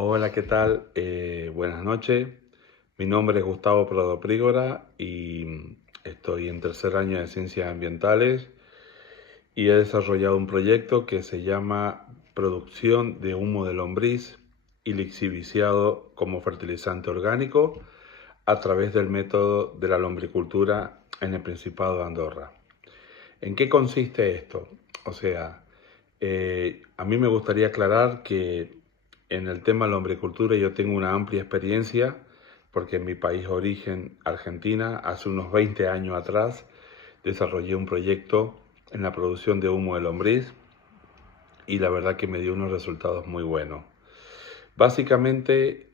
Hola, ¿qué tal? Buenas noches. Mi nombre es Gustavo Prado Prígora y estoy en tercer año de Ciencias Ambientales y he desarrollado un proyecto que se llama Producción de humo de lombriz y lixiviado como fertilizante orgánico a través del método de la lombricultura en el Principado de Andorra. ¿En qué consiste esto? O sea, a mí me gustaría aclarar que en el tema lombricultura yo tengo una amplia experiencia porque en mi país de origen, Argentina, hace unos 20 años atrás desarrollé un proyecto en la producción de humo de lombriz y la verdad que me dio unos resultados muy buenos. Básicamente,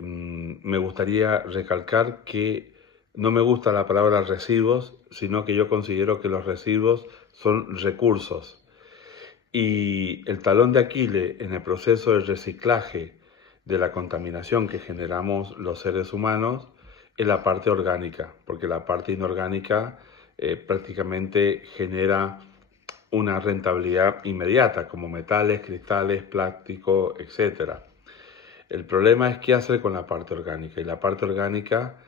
me gustaría recalcar que no me gusta la palabra residuos, sino que yo considero que los residuos son recursos. Y el talón de Aquiles en el proceso de reciclaje de la contaminación que generamos los seres humanos es la parte orgánica, porque la parte inorgánica prácticamente genera una rentabilidad inmediata, como metales, cristales, plástico, etcétera. El problema es qué hacer con la parte orgánica. Y la parte orgánica,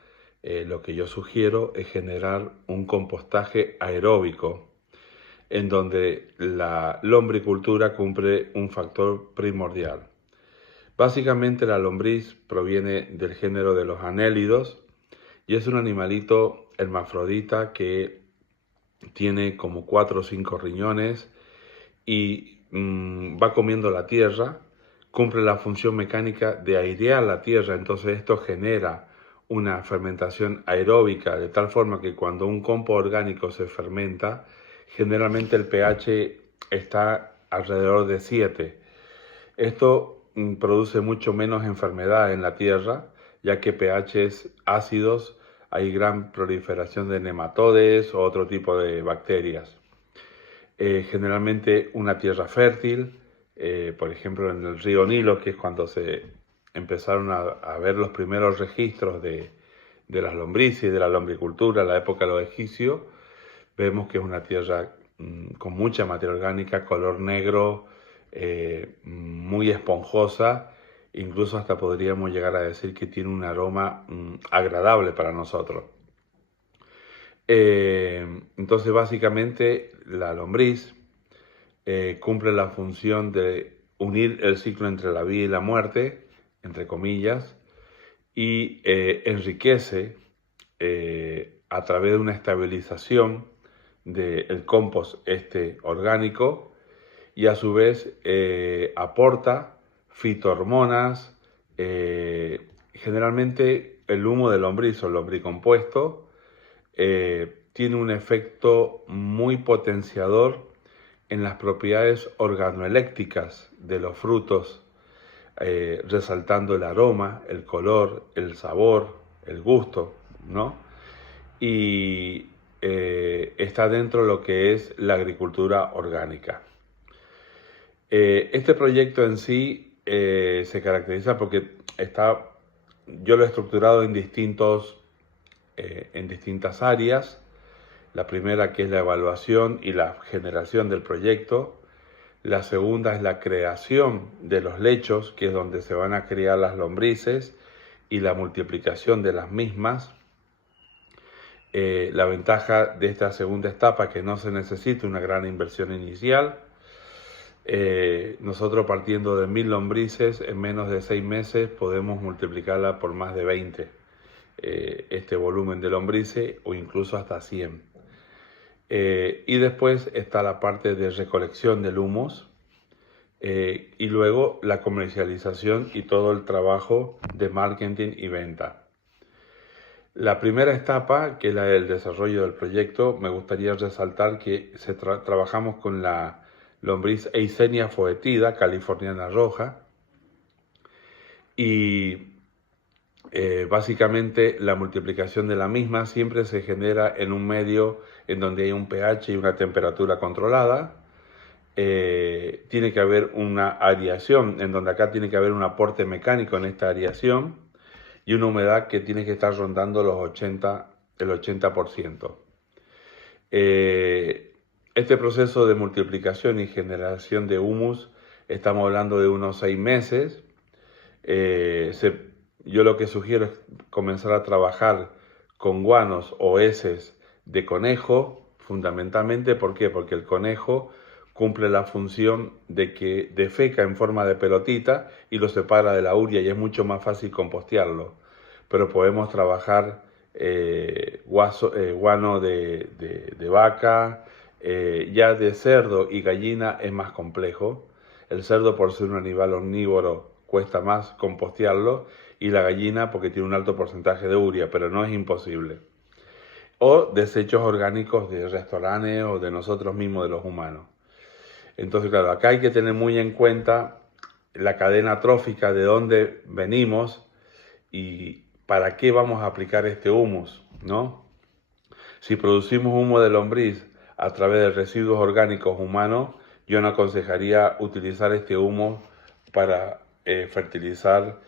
lo que yo sugiero es generar un compostaje aeróbico, en donde la lombricultura cumple un factor primordial. Básicamente la lombriz proviene del género de los anélidos y es un animalito hermafrodita que tiene como 4 o 5 riñones y va comiendo la tierra, cumple la función mecánica de airear la tierra, entonces esto genera una fermentación aeróbica de tal forma que cuando un compost orgánico se fermenta, generalmente el pH está alrededor de 7. Esto produce mucho menos enfermedad en la tierra, ya que pHs ácidos hay gran proliferación de nematodes o otro tipo de bacterias. Generalmente una tierra fértil, por ejemplo en el río Nilo, que es cuando se empezaron a ver los primeros registros de las lombrices y de la lombricultura, en la época de los egipcios, vemos que es una tierra con mucha materia orgánica, color negro, muy esponjosa, incluso hasta podríamos llegar a decir que tiene un aroma agradable para nosotros. Entonces básicamente la lombriz cumple la función de unir el ciclo entre la vida y la muerte, entre comillas, y enriquece a través de una estabilización del compost orgánico y a su vez aporta fitohormonas, generalmente el humo de lombriz o lombricompuesto tiene un efecto muy potenciador en las propiedades organoeléctricas de los frutos, resaltando el aroma, el color, el sabor, el gusto, ¿no? Y está dentro de lo que es la agricultura orgánica. Este proyecto en sí se caracteriza porque yo lo he estructurado en distintas áreas. La primera, que es la evaluación y la generación del proyecto. La segunda es la creación de los lechos, que es donde se van a criar las lombrices, y la multiplicación de las mismas. La ventaja de esta segunda etapa es que no se necesita una gran inversión inicial. Nosotros, partiendo de 1000 lombrices, en menos de 6 meses podemos multiplicarla por más de 20, este volumen de lombrices, o incluso hasta 100. Y después está la parte de recolección del humus, y luego la comercialización y todo el trabajo de marketing y venta. La primera etapa, que es la del desarrollo del proyecto, me gustaría resaltar que trabajamos con la lombriz Eisenia foetida, californiana roja, y básicamente la multiplicación de la misma siempre se genera en un medio en donde hay un pH y una temperatura controlada. Tiene que haber una aireación, en donde acá tiene que haber un aporte mecánico en esta aireación, y una humedad que tiene que estar rondando el 80%. Este proceso de multiplicación y generación de humus, estamos hablando de unos 6 meses. Yo lo que sugiero es comenzar a trabajar con guanos o heces de conejo, fundamentalmente. ¿Por qué? Porque el conejo cumple la función de que defeca en forma de pelotita y lo separa de la urea y es mucho más fácil compostearlo. Pero podemos trabajar guano de vaca, ya de cerdo y gallina es más complejo. El cerdo, por ser un animal omnívoro, cuesta más compostearlo, y la gallina porque tiene un alto porcentaje de urea, pero no es imposible. O desechos orgánicos de restaurantes o de nosotros mismos, de los humanos. Entonces, claro, acá hay que tener muy en cuenta la cadena trófica, de dónde venimos y para qué vamos a aplicar este humus, ¿no? Si producimos humo de lombriz a través de residuos orgánicos humanos, yo no aconsejaría utilizar este humo para fertilizar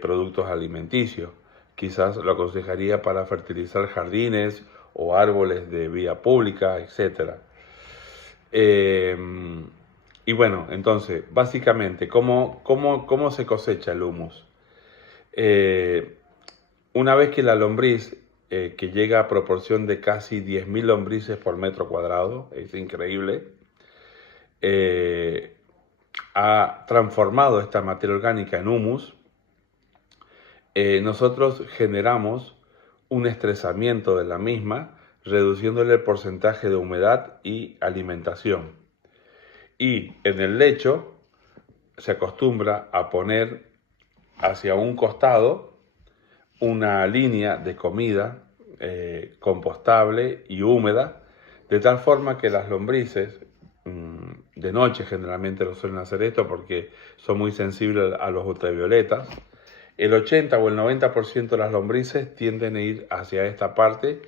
productos alimenticios. Quizás lo aconsejaría para fertilizar jardines o árboles de vía pública, etc. Y bueno, entonces, básicamente, ¿cómo se cosecha el humus? Una vez que la lombriz, que llega a proporción de casi 10.000 lombrices por metro cuadrado, es increíble, ha transformado esta materia orgánica en humus, nosotros generamos un estresamiento de la misma, reduciéndole el porcentaje de humedad y alimentación. Y en el lecho se acostumbra a poner hacia un costado una línea de comida compostable y húmeda, de tal forma que las lombrices, de noche generalmente lo suelen hacer esto porque son muy sensibles a los ultravioletas, el 80 o el 90% de las lombrices tienden a ir hacia esta parte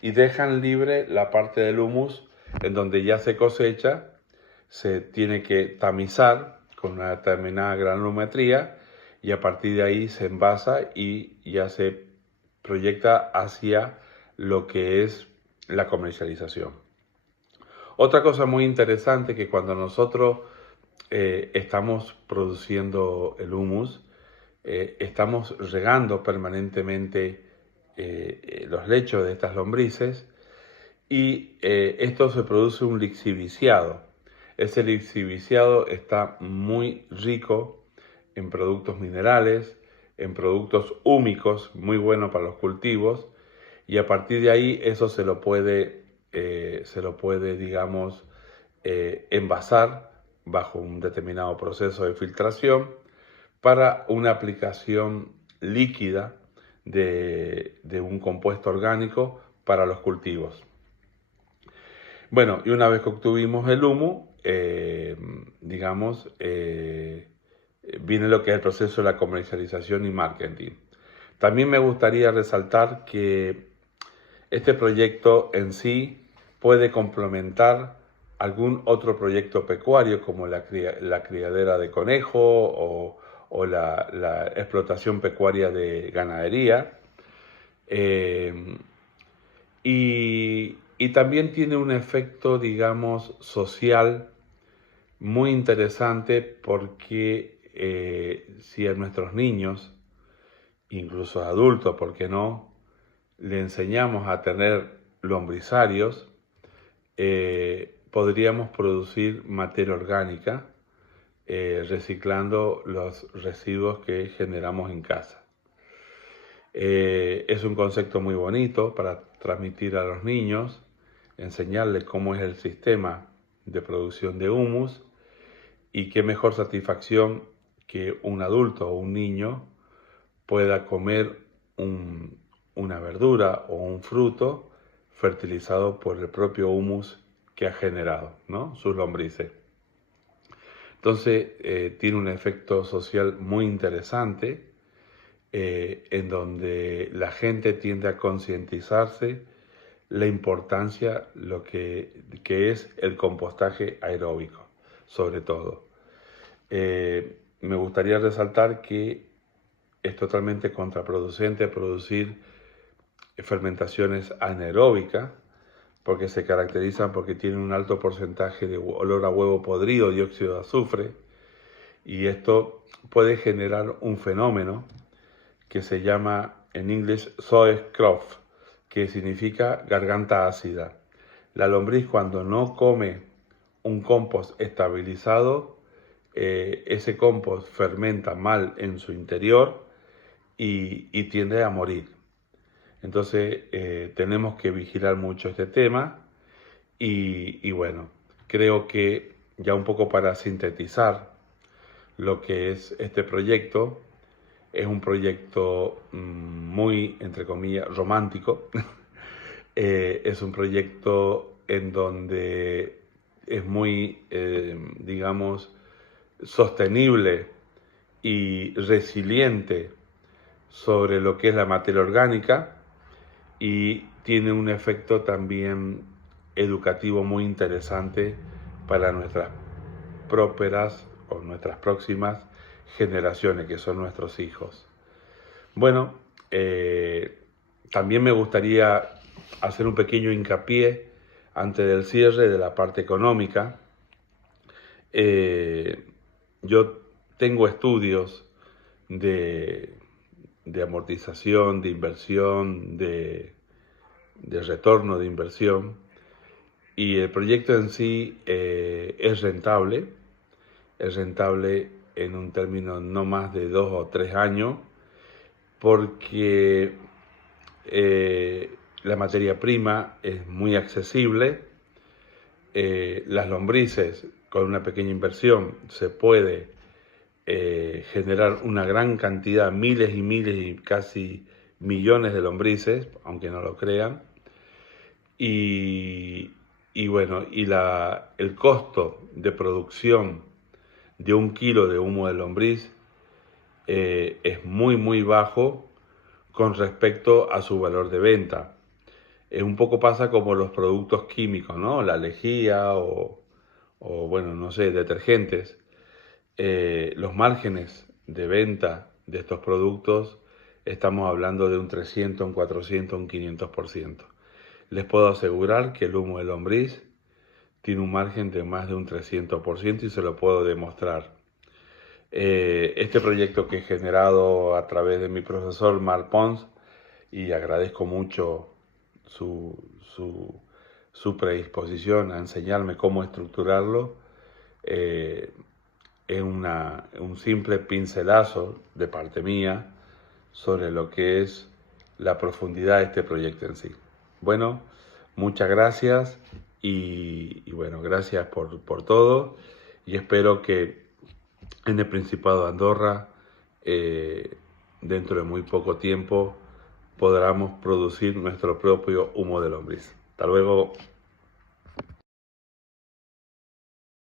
y dejan libre la parte del humus en donde ya se cosecha. Se tiene que tamizar con una determinada granulometría y a partir de ahí se envasa y ya se proyecta hacia lo que es la comercialización. Otra cosa muy interesante, que cuando nosotros estamos produciendo el humus, estamos regando permanentemente los lechos de estas lombrices, y esto se produce un lixiviciado. Ese lixiviciado está muy rico en productos minerales, en productos húmicos, muy bueno para los cultivos, y a partir de ahí eso se lo puede, digamos, envasar bajo un determinado proceso de filtración para una aplicación líquida de un compuesto orgánico para los cultivos. Bueno, y una vez que obtuvimos el humo, viene lo que es el proceso de la comercialización y marketing. También me gustaría resaltar que este proyecto en sí puede complementar algún otro proyecto pecuario, como la criadera de conejo o la explotación pecuaria de ganadería. Y también tiene un efecto, digamos, social muy interesante, porque si a nuestros niños, incluso a adultos, ¿por qué no?, le enseñamos a tener lombrizarios, podríamos producir materia orgánica reciclando los residuos que generamos en casa. Es un concepto muy bonito para transmitir a los niños, enseñarles cómo es el sistema de producción de humus, y qué mejor satisfacción que un adulto o un niño pueda comer una verdura o un fruto fertilizado por el propio humus que ha generado, ¿no?, sus lombrices. Entonces tiene un efecto social muy interesante, en donde la gente tiende a concientizarse la importancia lo que es el compostaje aeróbico, sobre todo. Me gustaría resaltar que es totalmente contraproducente producir fermentaciones anaeróbicas, porque se caracterizan porque tienen un alto porcentaje de olor a huevo podrido, dióxido de azufre, Y esto puede generar un fenómeno que se llama en inglés soy croft, que significa garganta ácida. La lombriz, cuando no come un compost estabilizado, ese compost fermenta mal en su interior y tiende a morir. Entonces tenemos que vigilar mucho este tema y bueno, creo que ya un poco para sintetizar lo que es este proyecto, es un proyecto muy, entre comillas, romántico. Es un proyecto en donde es muy, digamos, sostenible y resiliente sobre lo que es la materia orgánica y tiene un efecto también educativo muy interesante para nuestras prósperas o nuestras próximas generaciones, que son nuestros hijos. Bueno, también me gustaría hacer un pequeño hincapié antes del cierre de la parte económica. Yo tengo estudios de, de amortización, de inversión, de retorno de inversión, y el proyecto en sí es rentable en un término no más de 2 o 3 años, porque la materia prima es muy accesible, las lombrices con una pequeña inversión se puede generar una gran cantidad, miles y miles y casi millones de lombrices, aunque no lo crean, y, bueno, el costo de producción de 1 kilo de humo de lombriz es muy bajo con respecto a su valor de venta. Un poco pasa como los productos químicos, ¿no? La lejía o bueno, no sé, detergentes. Los márgenes de venta de estos productos estamos hablando de un 300, un 400, un 500%. Les puedo asegurar que el humo de lombriz tiene un margen de más de un 300% y se lo puedo demostrar. Este proyecto que he generado a través de mi profesor Marc Pons, y agradezco mucho su predisposición a enseñarme cómo estructurarlo, es un simple pincelazo de parte mía sobre lo que es la profundidad de este proyecto en sí. Bueno, muchas gracias y bueno, gracias por todo y espero que en el Principado de Andorra, dentro de muy poco tiempo, podamos producir nuestro propio humo de lombriz. Hasta luego.